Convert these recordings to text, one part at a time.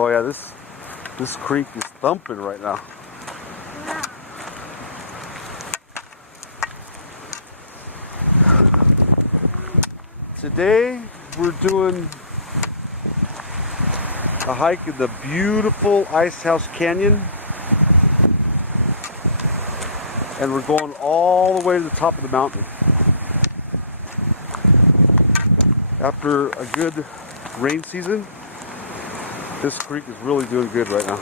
Oh yeah, this creek is thumping right now. Yeah. Today we're doing a hike in the beautiful Ice House Canyon. And we're going all the way to the top of the mountain. After a good rain season, this creek is really doing good right now.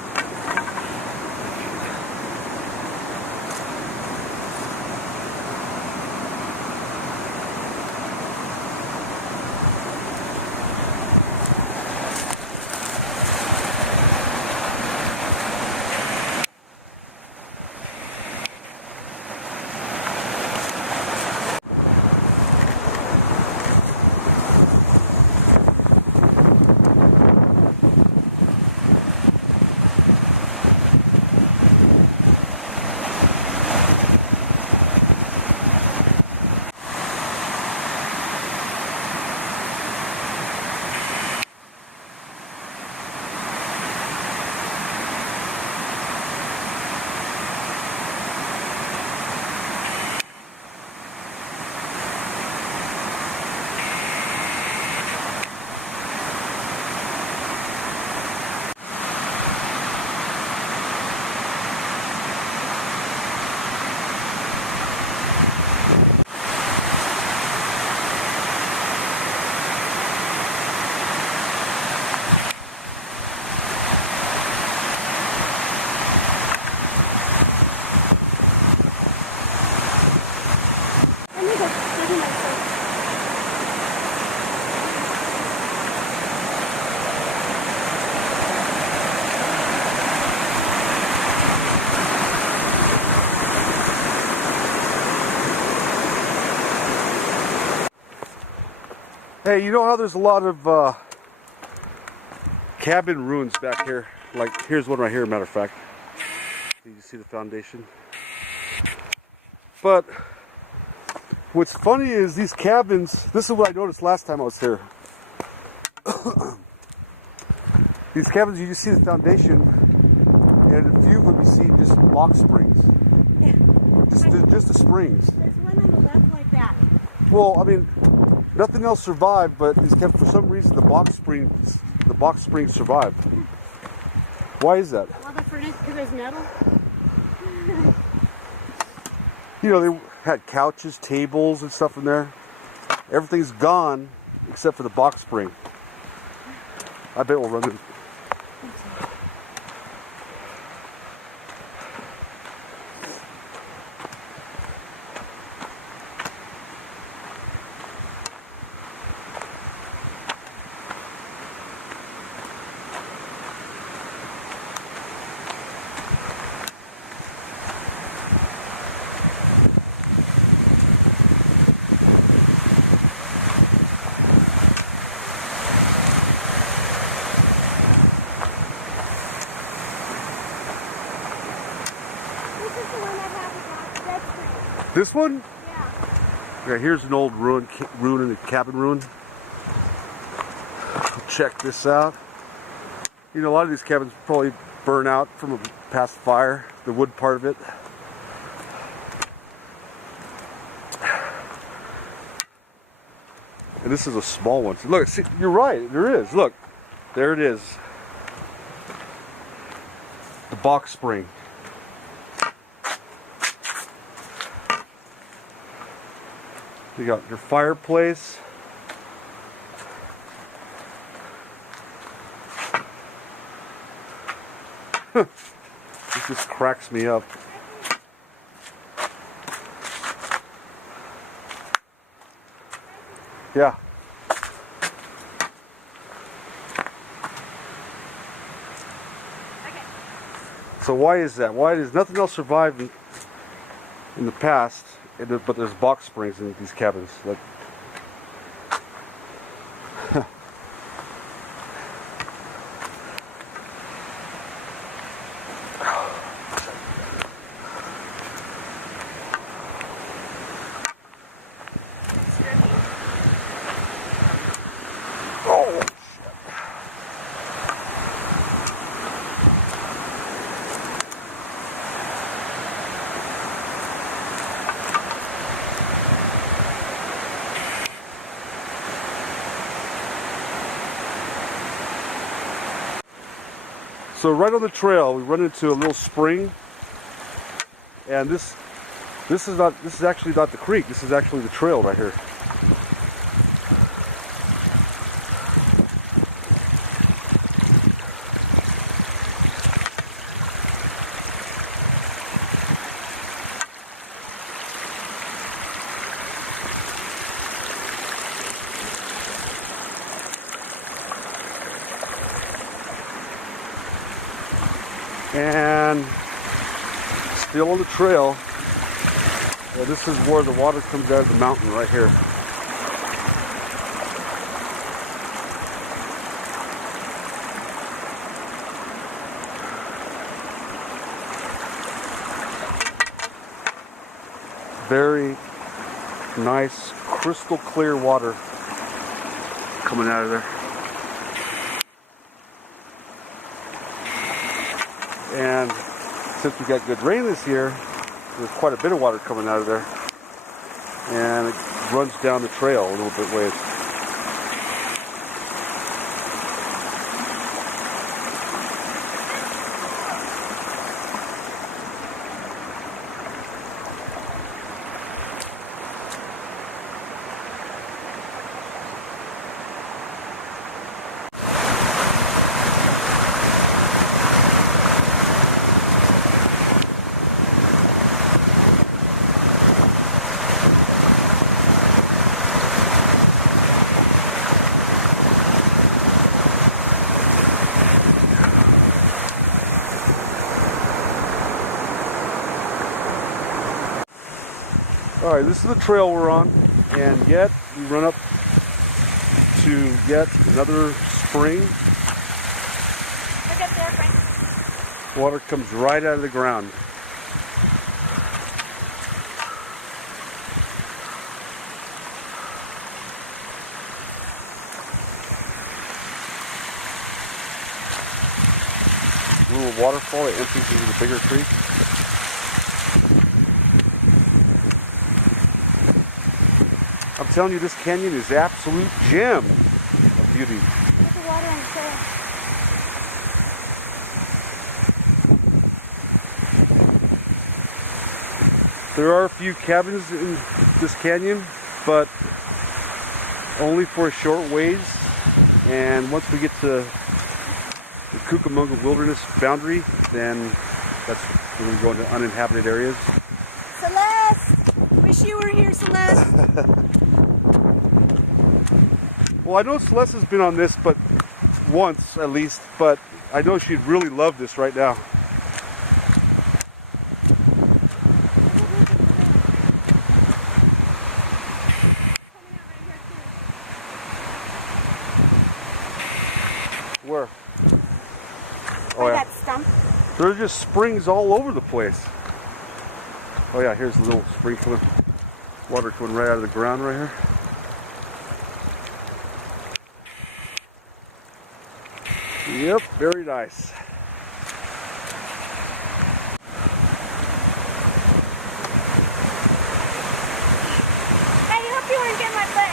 Hey, you know how there's a lot of cabin ruins back here? Like, here's one right here, matter of fact. You see the foundation? But what's funny is these cabins, this is what I noticed last time I was here. These cabins, you just see the foundation, and a few of them you see just box springs. Yeah. Just the springs. There's one on the left like that. Well, I mean, nothing else survived, but these cabins, for some reason, the box springs survived. Why is that? Well, that's because there's metal. You know, they had couches, tables, and stuff in there. Everything's gone except for the box spring. I bet we'll run into. This one? Yeah. Yeah, here's an old ruin in a cabin ruin. Check this out. You know, a lot of these cabins probably burn out from a past fire, the wood part of it. And this is a small one. So look, see, you're right, there is. Look, there it is. The box spring. You got your fireplace. This just cracks me up. Yeah. Okay. So why is that? Why does nothing else survive in the past? But there's box springs in these cabins. Like, oh, shit. So right on the trail, we run into a little spring, and this is actually not the creek. This is actually the trail right here. And still on the trail. This is where the water comes out of the mountain right here. Very nice, crystal clear water coming out of there. And since we got good rain this year, there's quite a bit of water coming out of there. And it runs down the trail a little bit ways. Alright, this is the trail we're on, and yet we run up to yet another spring. Look up there, Frank. Water comes right out of the ground. A little waterfall that empties into the bigger creek. I'm telling you, this canyon is an absolute gem of beauty. Look at the water on the trail. There are a few cabins in this canyon, but only for a short ways. And once we get to the Cucamonga Wilderness boundary, then that's when we go into uninhabited areas. Celeste! Wish you were here, Celeste. Well, I know Celeste has been on this, but once at least, but I know she'd really love this right now. Where? Oh, yeah. That stump. There are just springs all over the place. Oh yeah, here's the little spring coming, water coming right out of the ground right here. Yep, very nice. Hey, I hope you weren't getting my butt.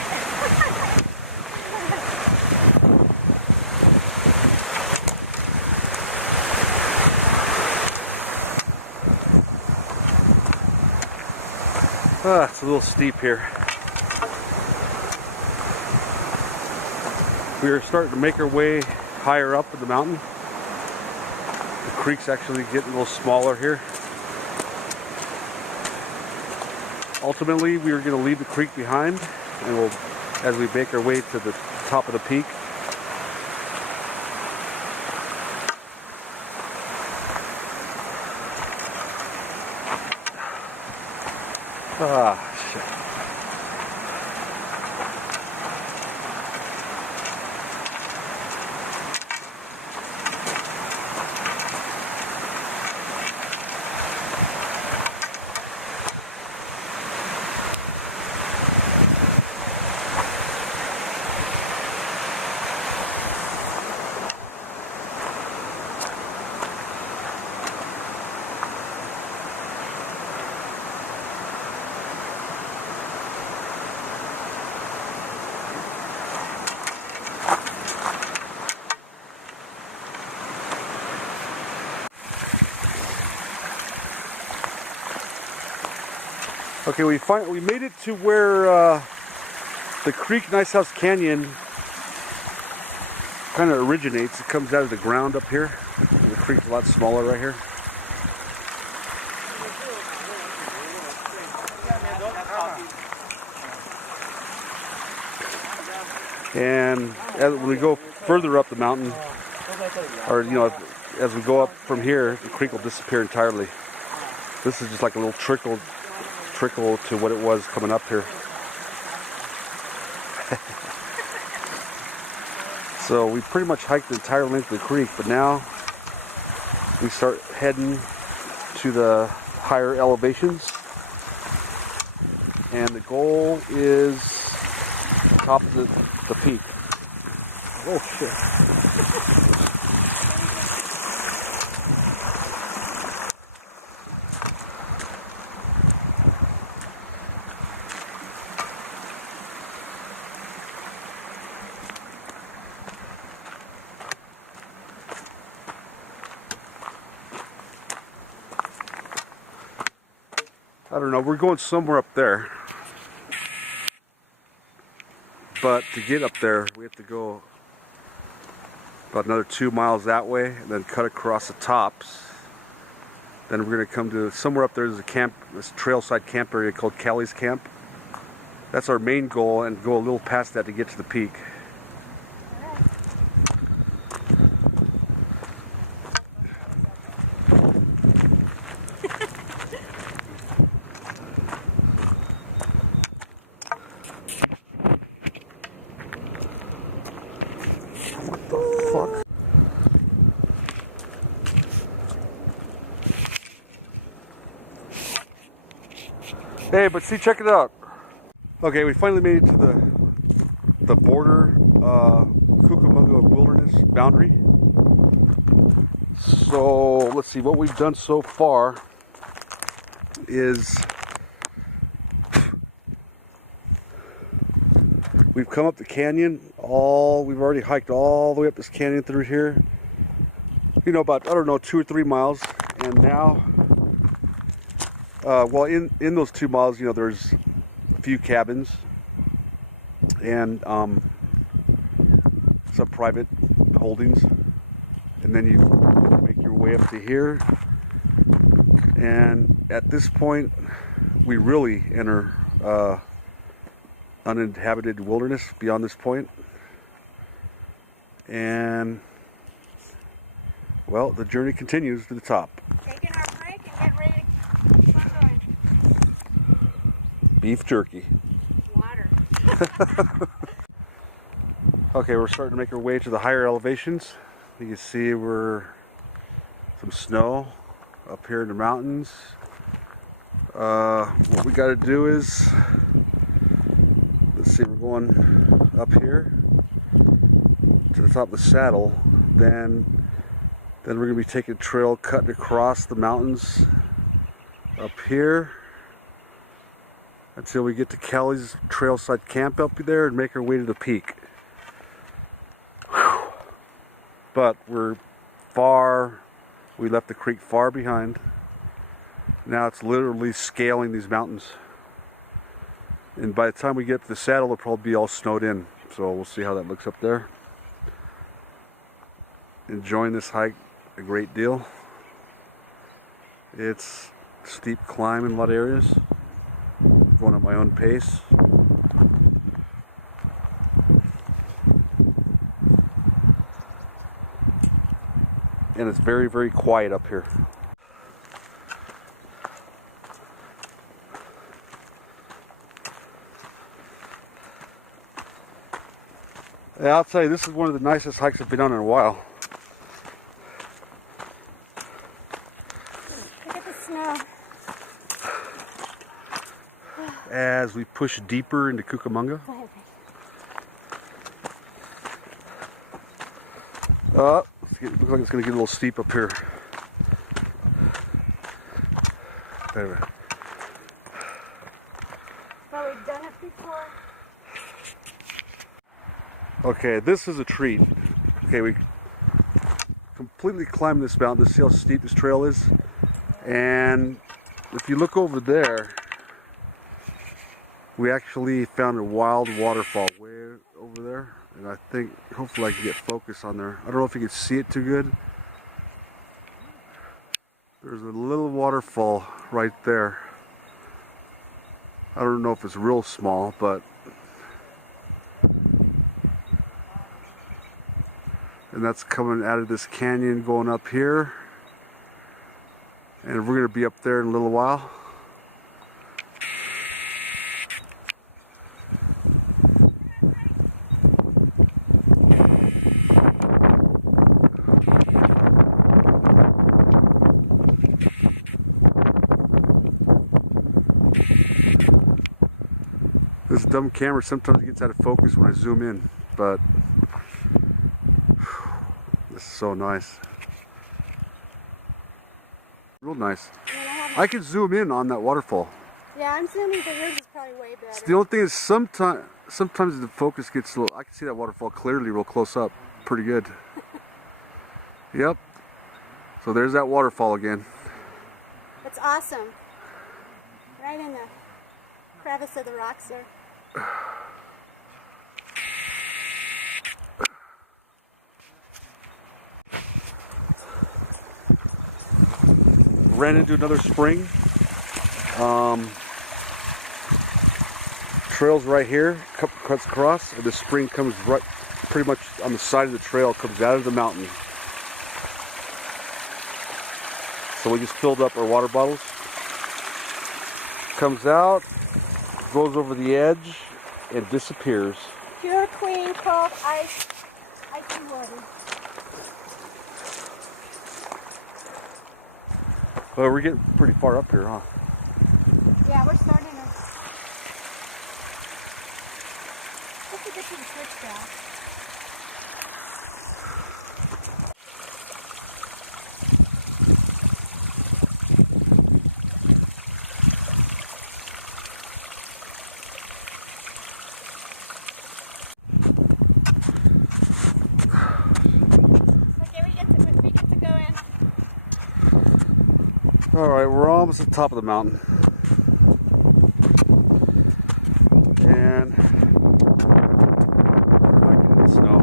It's a little steep here. We are starting to make our way higher up in the mountain. The creek's actually getting a little smaller here. Ultimately, we are going to leave the creek behind, and we'll, as we make our way to the top of the peak. Ah, shit. Okay, we made it to where the creek Nice House Canyon kind of originates. It comes out of the ground up here. The creek's a lot smaller right here. And as we go further up the mountain, or as we go up from here, the creek will disappear entirely. This is just like a little trickle to what it was coming up here. So we pretty much hiked the entire length of the creek, but now we start heading to the higher elevations, and the goal is the top of the peak. Oh shit. I don't know, we're going somewhere up there. But to get up there, we have to go about another 2 miles that way and then cut across the tops. Then we're going to come to somewhere up there. There's a camp, this trailside camp area called Callie's Camp. That's our main goal, and go a little past that to get to the peak. What the fuck? Hey, but see, check it out. Okay, we finally made it to the border Cucamonga Wilderness boundary. So let's see, what we've done so far is we've come up the canyon. We've already hiked all the way up this canyon through here. About, I don't know, 2 or 3 miles. And now, well, in those 2 miles, there's a few cabins and some private holdings. And then you make your way up to here. And at this point, we really enter uninhabited wilderness beyond this point. And well, the journey continues to the top. Taking our break and getting ready to start going. Beef jerky. Water. Okay, we're starting to make our way to the higher elevations. You can see we're some snow up here in the mountains. What we got to do is, let's see, we're going up here to the top of the saddle. Then we're going to be taking a trail cutting across the mountains up here until we get to Callie's trailside camp up there and make our way to the peak. Whew. But we left the creek far behind. Now it's literally scaling these mountains. And by the time we get to the saddle, it'll probably be all snowed in. So we'll see how that looks up there. Enjoying this hike a great deal. It's steep climb in a lot of areas. Going at my own pace. And it's very, very quiet up here. Yeah, I'll tell you, this is one of the nicest hikes I've been on in a while. Look at the snow. As we push deeper into Cucamonga. It looks like it's going to get a little steep up here. There. Well, we've done it before. Okay, this is a treat. Okay, we completely climbed this mountain. See how steep this trail is? And if you look over there, We actually found a wild waterfall way over there, and I think hopefully I can get focus on there. I don't know if you can see it too good. There's a little waterfall right there. I don't know if it's real small, but and that's coming out of this canyon going up here, and we're going to be up there in a little while. This dumb camera sometimes gets out of focus when I zoom in, but this is so nice. Real nice. I can zoom in on that waterfall. Yeah, I'm zooming, but yours is probably way better. The only thing is sometimes the focus gets a little, I can see that waterfall clearly real close up. Pretty good. Yep. So there's that waterfall again. It's awesome. Right in the crevice of the rocks there. Ran into another spring. Trail's right here, cuts across, and the spring comes right pretty much on the side of the trail, comes out of the mountain. So we just filled up our water bottles. Comes out, goes over the edge, and disappears. Pure clean, cold, icy water. Well, we're getting pretty far up here, huh? Yeah, we're starting to... Let's get to the switch now. We get to go in. Alright, we're almost at the top of the mountain. And we're hiking in the snow.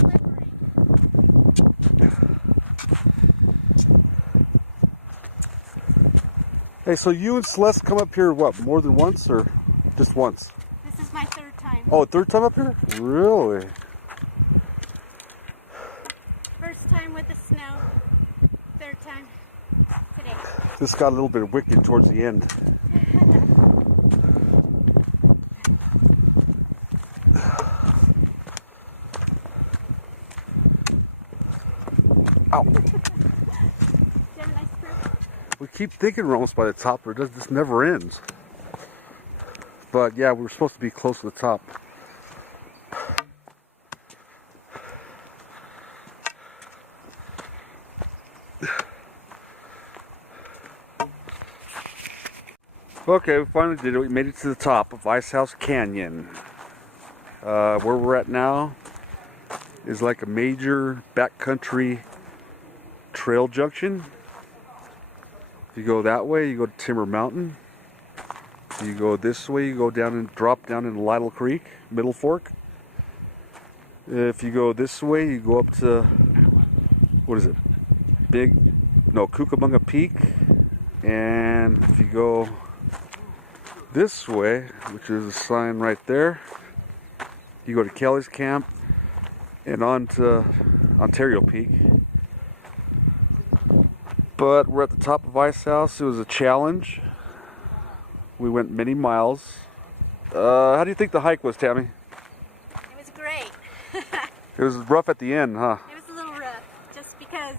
Slippery. Hey, so you and Celeste come up here, what, more than once or just once? This is my third time. Oh, third time up here? Really? First time with the snow. Third time today. This got a little bit wicked towards the end. Ow. Did you have a nice trip? We keep thinking we're almost by the top, but it just never ends. But yeah, we're supposed to be close to the top. Okay, we finally did it. We made it to the top of Ice House Canyon. Where we're at now is like a major backcountry trail junction. If you go that way, you go to Timber Mountain. If you go this way, you go down and drop down into Lytle Creek, Middle Fork. If you go this way, you go up to, what is it? Cucamonga Peak. And if you go this way, which is a sign right there, you go to Kelly's Camp and on to Ontario Peak. But we're at the top of Ice House. It was a challenge. We went many miles. How do you think the hike was, Tammy? It was great. It was rough at the end, huh? It was a little rough, just because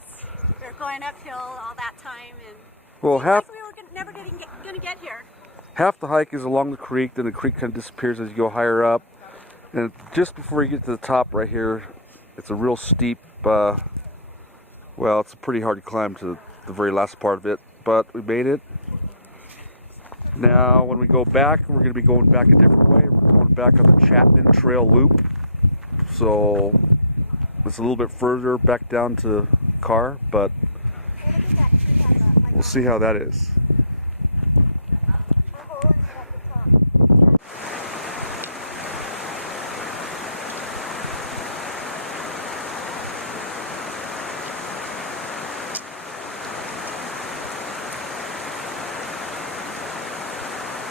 we were going uphill all that time, and Well, like we were never going to get here. half the hike is along the creek, then the creek kind of disappears as you go higher up. And just before you get to the top right here, it's a real steep, well, it's a pretty hard climb to the very last part of it, but we made it. Now, when we go back, we're going to be going back a different way. We're going back on the Chapman Trail Loop. So, it's a little bit further back down to Carr, but Hey, look at that tree on the, like we'll see how that is.